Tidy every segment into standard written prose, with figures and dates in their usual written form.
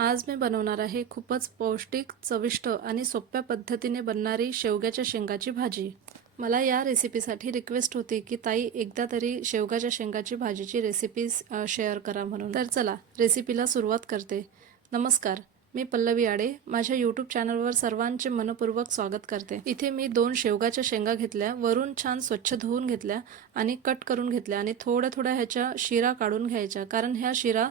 आज मी बनवणार आहे खूपच पौष्टिक, चविष्ट आणि सोप्या पद्धतीने बनणारी शेवग्याच्या शेंगाची भाजी. मला या रेसिपीसाठी रिक्वेस्ट होती की ताई एकदा तरी शेवगाच्या शेंगाची भाजीची रेसिपी शेअर करा म्हणून. तर चला रेसिपीला सुरुवात करते. नमस्कार, मी पल्लवी आडे. माझ्या यूट्यूब चॅनलवर सर्वांचे मनपूर्वक स्वागत करते. इथे मी 2 शेवगाच्या शेंगा घेतल्या, वरून छान स्वच्छ धुवून घेतल्या आणि कट करून घेतल्या आणि थोड्या थोड्या ह्याच्या शिरा काढून घ्यायच्या, कारण ह्या शिरा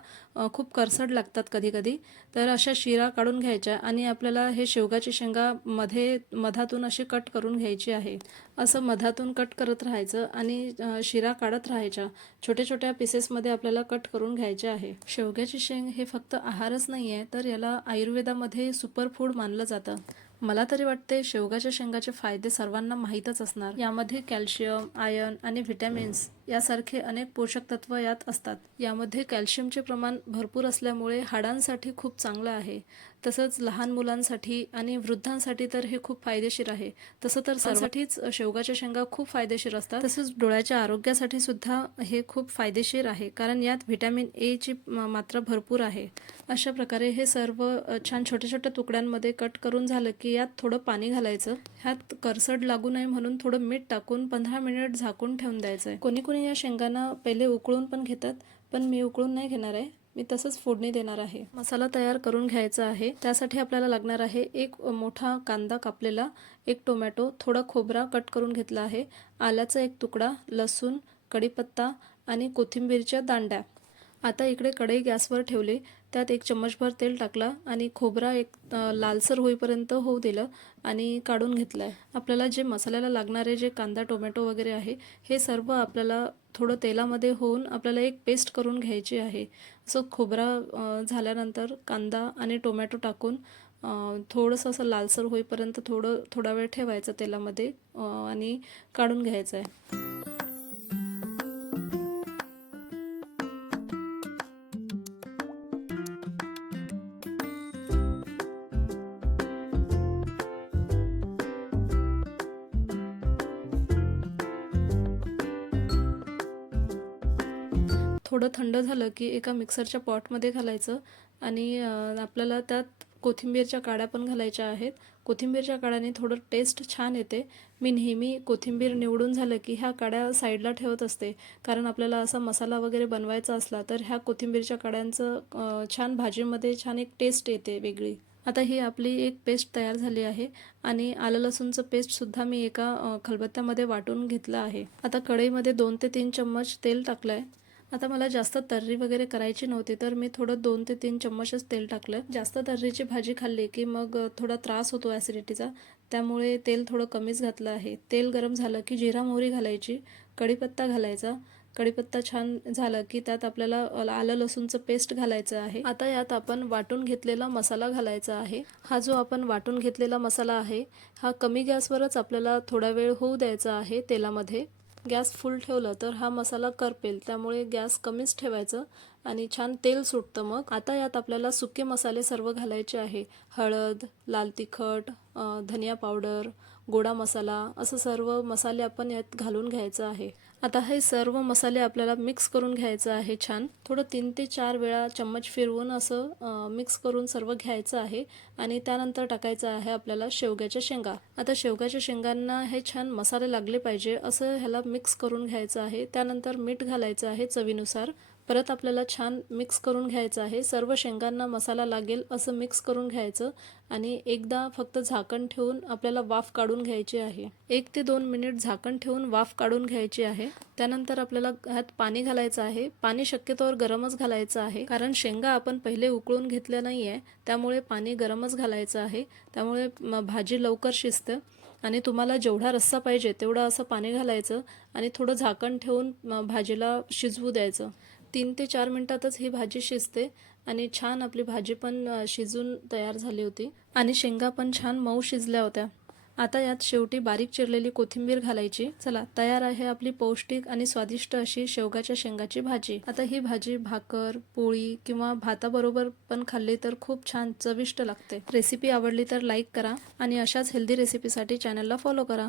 खूप करसड लागतात कधी कधी. तर अशा शिरा काढून घ्यायच्या आणि आपल्याला हे शेवगाची शेंगा मधातून अशी कट करून घ्यायची आहे. असं मधातून कट करत राहायचं आणि शिरा काढत राहायच्या. छोट्या छोट्या पीसेसमध्ये आपल्याला कट करून घ्यायचे आहे. शेवग्याची शेंग हे फक्त आहारच नाही आहे, तर याला आयुर्वेदामध्ये सुपरफूड मानलं जातं. मला तरी वाटते शेवगाच्या शेंगाचे फायदे सर्वांना माहीतच असणार. यामध्ये कॅल्शियम, आयर्न आणि व्हिटॅमिन्स यासारखे अनेक पोषक तत्व यात असतात. यामध्ये कॅल्शियमचे प्रमाण भरपूर असल्यामुळे हाडांसाठी खूप चांगलं आहे. तसंच लहान मुलांसाठी आणि वृद्धांसाठी तर हे खूप फायदेशीर आहे. तसं तर सर्वांसाठीच शेवगाच्या शेंगा खूप फायदेशीर असतात. तसंच डोळ्याच्या आरोग्यासाठी सुद्धा हे खूप फायदेशीर आहे, कारण यात व्हिटॅमिन ए ची मात्रा भरपूर आहे. अशा प्रकारे हे सर्व छान छोट्या छोट्या तुकड्यांमध्ये कट करून झालं की यात थोडं पाणी घालायचं. ह्यात करसड लागू नये म्हणून थोडं मीठ टाकून 15 मिनिट झाकून ठेवून द्यायचं आहे. कोणी कोणी या शेंगांना पहिले उकळून पण घेतात, पण मी उकळून नाही घेणार आहे. मी तसंच फोडणी देणार आहे. मसाला तयार करून घ्यायचा आहे. त्यासाठी आपल्याला लागणार आहे एक मोठा कांदा कापलेला, एक टोमॅटो, थोडा खोबरा कट करून घेतला आहे, आल्याचा एक तुकडा, लसूण, कढीपत्ता आणि कोथिंबीरच्या दांड्या. आता इकडे कढई गॅसवर ठेवली, त्यात 1 चम्मचभर तेल टाकला आणि खोबरा एक लालसर होईपर्यंत होऊ दिलं आणि काढून घेतलं. आपल्याला जे मसाल्याला लागणारे जे कांदा, टोमॅटो वगैरे आहे, हे सर्व आपल्याला थोडं तेलामध्ये होऊन आपल्याला एक पेस्ट करून घ्यायची आहे. असं खोबरा झाल्यानंतर कांदा आणि टोमॅटो टाकून थोडंसं असं लालसर होईपर्यंत थोडा वेळ ठेवायचं तेलामध्ये आणि काढून घ्यायचं आहे. थोडं थंड झालं की एका मिक्सरच्या पॉटमध्ये घालायचं आणि आपल्याला त्यात कोथिंबीरच्या काड्या पण घालायच्या आहेत. कोथिंबीरच्या काड्याने थोडं टेस्ट छान येते. मी नेहमी कोथिंबीर निवडून झालं की ह्या काड्या साईडला ठेवत असते, कारण आपल्याला असा मसाला वगैरे बनवायचा असला तर ह्या कोथिंबीरच्या काड्यांचं छान भाजीमध्ये छान एक टेस्ट येते वेगळी. आता ही आपली एक पेस्ट तयार झाली आहे आणि आलं लसूणचं पेस्टसुद्धा मी एका खलबत्त्यामध्ये वाटून घेतलं आहे. आता कढईमध्ये 2 ते 3 चम्मच तेल टाकलं आहे. आता मला जास्त तर्री वगैरे करायची नव्हती, तर मी थोडं 2 ते 3 चम्मचच तेल टाकलं. जास्त तर्रीची भाजी खाल्ली की मग थोडा त्रास होतो ॲसिडिटीचा, त्यामुळे तेल थोडं कमीच घातलं आहे. तेल गरम झालं की जिरा मोहरी घालायची, कढीपत्ता घालायचा. कढीपत्ता छान झाला की त्यात आपल्याला आलं लसूणचं पेस्ट घालायचं आहे. आता यात आपण वाटून घेतलेला मसाला घालायचा आहे. हा जो आपण वाटून घेतलेला मसाला आहे, हा कमी गॅसवरच आपल्याला थोडा वेळ होऊ द्यायचा आहे तेलामध्ये. गॅस फुल ठेवलं तर हा मसाला करपेल, त्यामुळे गॅस कमीच ठेवायचं आणि छान तेल सुटतं. मग आता यात आपल्याला सुके मसाले सर्व घालायचे आहे. हळद, लाल तिखट, धनिया पावडर, गोडा मसाला, असं सर्व मसाले आपण यात घालून घ्यायचं आहे. आता हे सर्व मसाले आपल्याला मिक्स करून घ्यायचं आहे. छान थोडं 3 ते 4 वेळा चम्मच फिरवून असं मिक्स करून सर्व घ्यायचं आहे आणि त्यानंतर टाकायचं आहे आपल्याला शेवग्याच्या शेंगा. आता शेवग्याच्या शेंगांना हे छान मसाले लागले पाहिजे असं ह्याला मिक्स करून घ्यायचं आहे. त्यानंतर मीठ घालायचं आहे चवीनुसार. परत आपल्याला छान मिक्स करून घ्यायचं आहे. सर्व शेंगांना मसाला लागेल असं मिक्स करून घ्यायचं आणि एकदा फक्त झाकण ठेवून आपल्याला वाफ काढून घ्यायची आहे. 1 ते 2 मिनिट झाकण ठेवून वाफ काढून घ्यायची आहे. त्यानंतर आपल्याला ह्यात पाणी घालायचं आहे. पाणी शक्यतोवर गरमच घालायचं आहे, कारण शेंगा आपण पहिले उकळून घेतल्या नाही आहे, त्यामुळे पाणी गरमच घालायचं आहे. त्यामुळे भाजी लवकर शिजते आणि तुम्हाला जेवढा रस्सा पाहिजे तेवढं असं पाणी घालायचं आणि थोडं झाकण ठेवून भाजीला शिजवू द्यायचं. 3 ते 4 मिनिटातच ही भाजी शिजते आणि छान आपली भाजी पण शिजून तयार झाली होती आणि शेंगा पण छान मऊ शिजल्या होत्या. आता यात शेवटी बारीक चिरलेली कोथिंबीर घालायची. चला, तयार आहे आपली पौष्टिक आणि स्वादिष्ट अशी शेवगाच्या शेंगाची भाजी. आता ही भाजी भाकर, पोळी किंवा भाताबरोबर पण खाल्ली तर खूप छान चविष्ट लागते. रेसिपी आवडली तर लाईक करा आणि अशाच हेल्दी रेसिपीसाठी चॅनलला फॉलो करा.